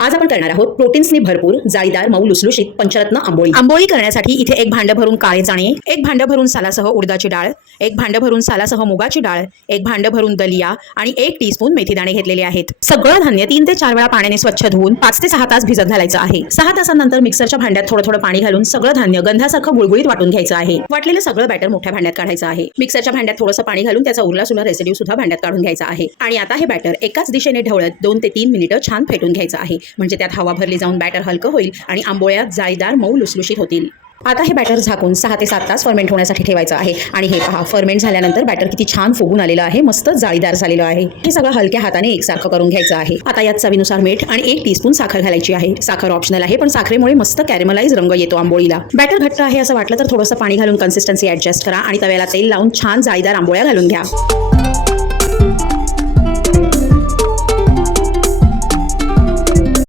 आज आपण करणार आहोत प्रोटीन्सनी भरपूर जाळीदार मऊ लुसलुशीत पंचरत्न आंबोळी। आंबोळी करण्यासाठी इथे एक भांडं भरून काळे चणे, एक भांडं भरून सालासह उडदाची डाळ, एक भांडं भरून सालासह मुगाची डाळ, एक भांडं भरून दलिया आणि 1 टीस्पून मेथीदाणे घेतलेले आहेत। सगळं धान्य 3 ते 4 वेळा पाण्याने स्वच्छ धुवून 5 ते 6 तास भिजत घालायचं आहे। 6 तासांनंतर मिक्सरच्या भांड्यात थोडं थोडं पाणी घालून सगळं धान्य गंधासारखं गुळगुळीत वाटून घ्यायचं आहे। वाटलेलं सगळं बॅटर मोठ्या भांड्यात काढायचं आहे। मिक्सरच्या भांड्यात थोडंसं पाणी घालून त्याचा उरला सुरला रेसिड्यू सुद्धा भांड्यात काढून घ्यायचा आहे। आणि आता हे बॅटर एकाच दिशेने ढवळत 2 ते 3 मिनिटं छान फेटून घ्यायचं आहे, म्हणजे त्यात हवा भरली जाऊन बॅटर हलकं होईल आणि आंबोळ्या जाळीदार मऊ लुसलुशीत होतील। आता हे बॅटर झाकून 6 ते 7 तास फर्मेंट होण्यासाठी ठेवायचं आहे। आणि हे पहा, फर्मेंट झाल्यानंतर बॅटर किती छान फुगून आलेलं आहे, मस्त जाळीदार झालेलं आहे। हे सगळं हलक्या हाताने एकसारखं करून घ्यायचं आहे। आता यात चवीनुसार मीठ आणि 1 टीस्पून साखर घालायची आहे। साखर ऑप्शनल आहे, पण साखरेमुळे मस्त कॅरेमलाइज रंग येतो आंबोळीला। बॅटर घट्ट आहे असं वाटलं तर थोडंसं पाणी घालून कन्सिस्टन्सी ॲडजस्ट करा आणि तव्याला तेल लावून छान जाळीदार आंबोळ्या घालून घ्या।